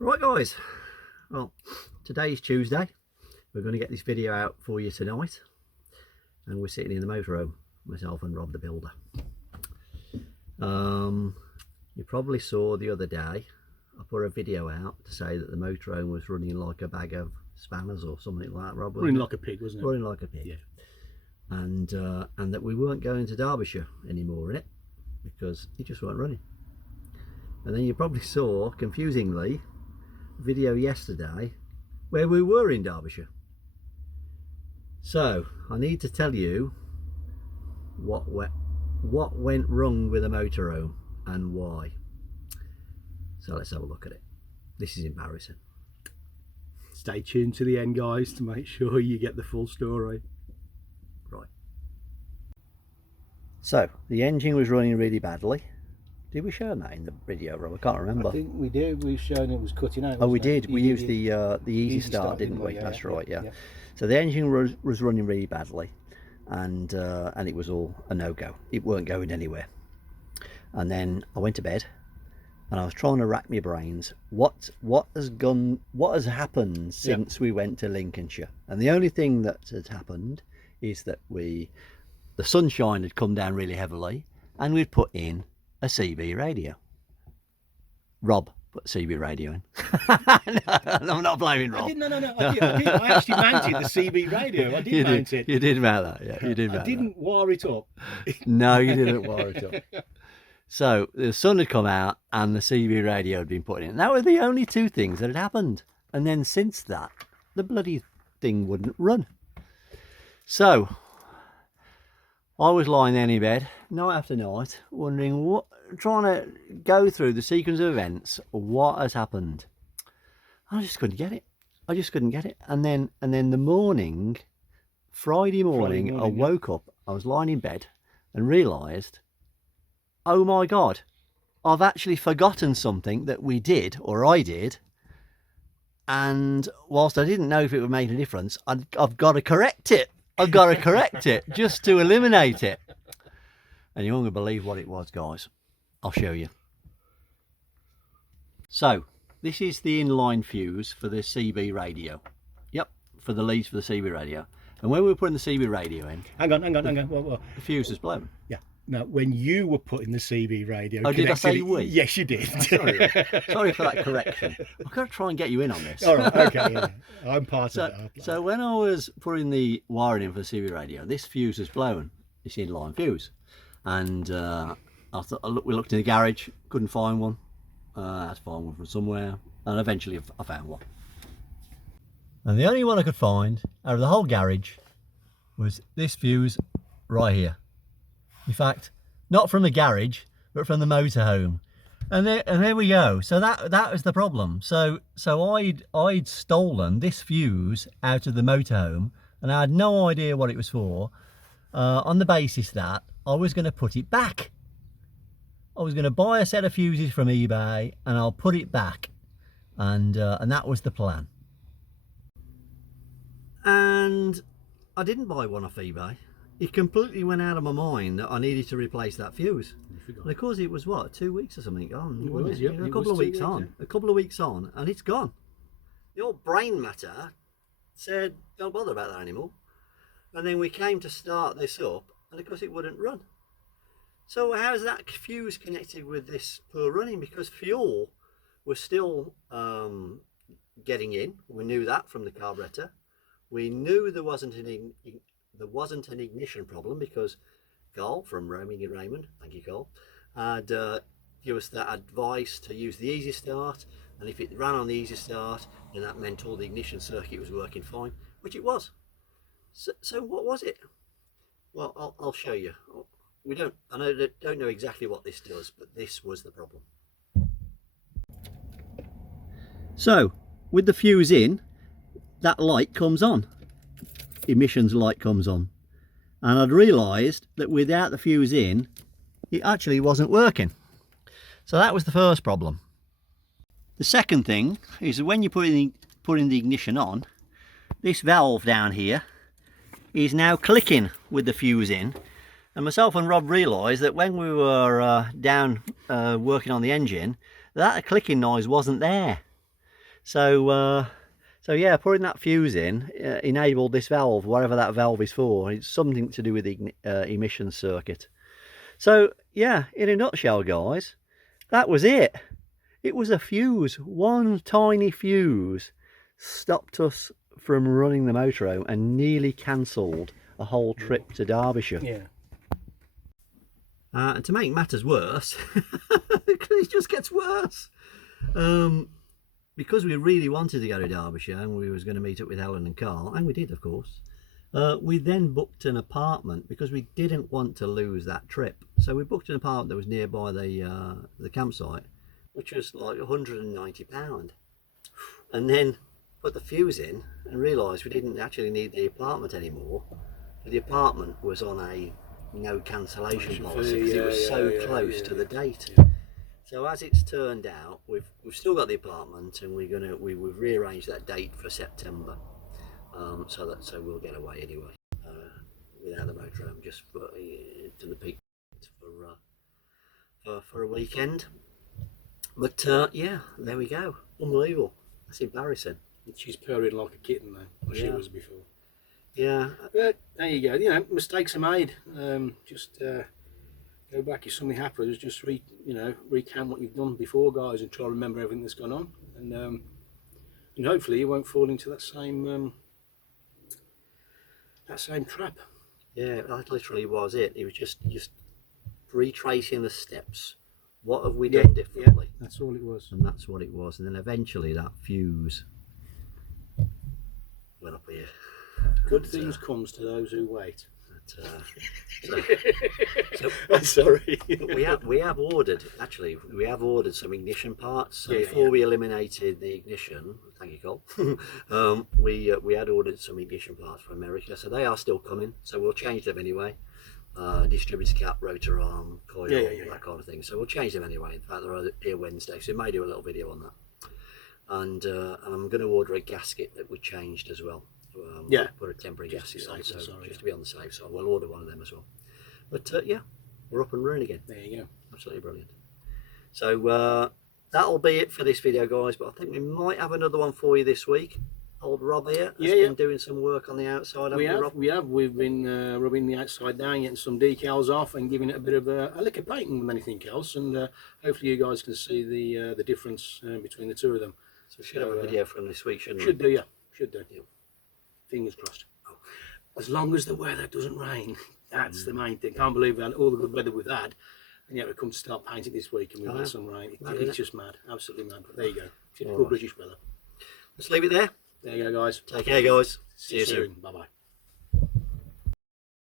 Right guys, well today's Tuesday. We're going to get this video out for you tonight, and we're sitting in the motorhome, myself and Rob the builder. You probably saw the other day I put a video out to say that the motorhome was running like a bag of spanners or something like that, Rob. Running like a pig, wasn't it? Running like a pig. Yeah. And that we weren't going to Derbyshire anymore in it because it just weren't running. And then you probably saw, confusingly, a video yesterday where we were in Derbyshire. So I need to tell you what went wrong with the motorhome and why. So let's have a look at it. This is embarrassing. Stay tuned to the end, guys, to make sure you get the full story. Right. So the engine was running really badly. Did we show that in the video, Rob? I can't remember. I think we did. We've shown it was cutting out. Oh, we did. We used the easy start, didn't we? That's right. Yeah. So the engine was running really badly, and it was all a no-go. It weren't going anywhere. And then I went to bed, and I was trying to rack my brains. What has happened since we went to Lincolnshire? And the only thing that had happened is that the sunshine had come down really heavily, and we'd put in a CB radio. Rob put CB radio in. No, I'm not blaming Rob. No. I did. I actually mounted the CB radio. I did mount it. You did mount that, yeah. You did mount I didn't wire it up. No, you didn't wire it up. So the sun had come out and the CB radio had been put in. That were the only two things that had happened. And then since that, the bloody thing wouldn't run. So I was lying there in bed night after night, wondering trying to go through the sequence of events. What has happened? I just couldn't get it. And then the morning, Friday morning, I woke up. I was lying in bed and realised, oh my God, I've actually forgotten something that we did, or I did. And whilst I didn't know if it would make a difference, I've got to correct it. I've got to correct it just to eliminate it. And you won't gonna believe what it was, guys. I'll show you. So this is the inline fuse for the CB radio. Yep, for the leads for the CB radio. And when we were putting the CB radio in, hang on. What? The fuse was blown. Yeah. Now, when you were putting the CB radio, oh, did I say we? Yes, you did. Sorry for that correction. I've got to try and get you in on this. All right, okay, yeah. I'm part of it. So when I was putting the wiring in for the CB radio, this fuse was blown, this inline fuse. And we looked in the garage, couldn't find one. I had to find one from somewhere, and eventually I found one. And the only one I could find out of the whole garage was this fuse right here. In fact, not from the garage, but from the motorhome. And there we go. So that was the problem. So I'd stolen this fuse out of the motorhome, and I had no idea what it was for, on the basis that I was going to put it back. I was going to buy a set of fuses from eBay, and I'll put it back. And that was the plan. And I didn't buy one off eBay. It completely went out of my mind that I needed to replace that fuse. And of course it was what, 2 weeks or something gone? It was, yeah. A couple of weeks on. A couple of weeks on, and it's gone. The old brain matter said, don't bother about that anymore. And then we came to start this up, and of course it wouldn't run. So how's that fuse connected with this poor running? Because fuel was still getting in. We knew that from the carburetor. We knew there wasn't an ignition problem because Carl from Roaming in Raymond, thank you Carl, had given us that advice to use the easy start, and if it ran on the easy start, then that meant all the ignition circuit was working fine, which it was. So what was it? Well, I'll show you. Don't know exactly what this does, but this was the problem. So with the fuse in, that light comes on. Emissions light comes on, and I'd realised that without the fuse in, it actually wasn't working. So that was the first problem. The second thing is that when you're putting the ignition on, this valve down here is now clicking with the fuse in, and myself and Rob realised that when we were down working on the engine, that clicking noise wasn't there. So so yeah, putting that fuse in enabled this valve, whatever that valve is for. It's something to do with the emission circuit. So yeah, in a nutshell, guys, that was it. It was a fuse. One tiny fuse stopped us from running the motorhome and nearly cancelled a whole trip to Derbyshire. Yeah. And to make matters worse, because it just gets worse, because we really wanted to go to Derbyshire and we was going to meet up with Helen and Carl, and we did, of course, we then booked an apartment because we didn't want to lose that trip. So we booked an apartment that was nearby the campsite, which was like £190, and then put the fuse in and realised we didn't actually need the apartment anymore. The apartment was on a no cancellation policy because it was so close to the date. So as it's turned out, we've still got the apartment, and we've rearranged that date for September, so we'll get away anyway without the motorhome, just to the Peak for a weekend. But yeah, there we go. Unbelievable. That's embarrassing. She's purring like a kitten though, she was before. Yeah. But there you go. You know, mistakes are made. Just go back if something happens. Just recount what you've done before, guys, and try to remember everything that's gone on. And hopefully you won't fall into that same trap. Yeah, that literally was it. It was just retracing the steps. What have we done differently? Yeah, that's all it was. And that's what it was. And then eventually that fuse went up here. Good things comes to those who wait. Sorry. we have ordered some ignition parts. So before we eliminated the ignition, thank you, Cole. We had ordered some ignition parts from America, so they are still coming. So we'll change them anyway. Distributor cap, rotor arm, coil, that kind of thing. So we'll change them anyway. In fact, they're here Wednesday, so we may do a little video on that. And I'm going to order a gasket that we changed as well. Put a temporary gasket on, so just to be on the safe side. We'll order one of them as well. But yeah, we're up and running again. There you go. Absolutely brilliant. So that'll be it for this video, guys. But I think we might have another one for you this week. Old Rob here has been doing some work on the outside. We've been rubbing the outside down, getting some decals off, and giving it a bit of a lick of painting than anything else. And hopefully you guys can see the difference between the two of them. So we should have a video from this week, shouldn't we? Should do, yeah. Should do. Yeah. Fingers crossed. As long as the weather doesn't rain, that's the main thing. Can't believe that all the good weather we've had, and yet we come to start painting this week and we've had some rain. It's just mad, absolutely mad. But there you go. Typical British weather. Let's leave it there. There you go, guys. Take care, guys. See you soon. Bye bye.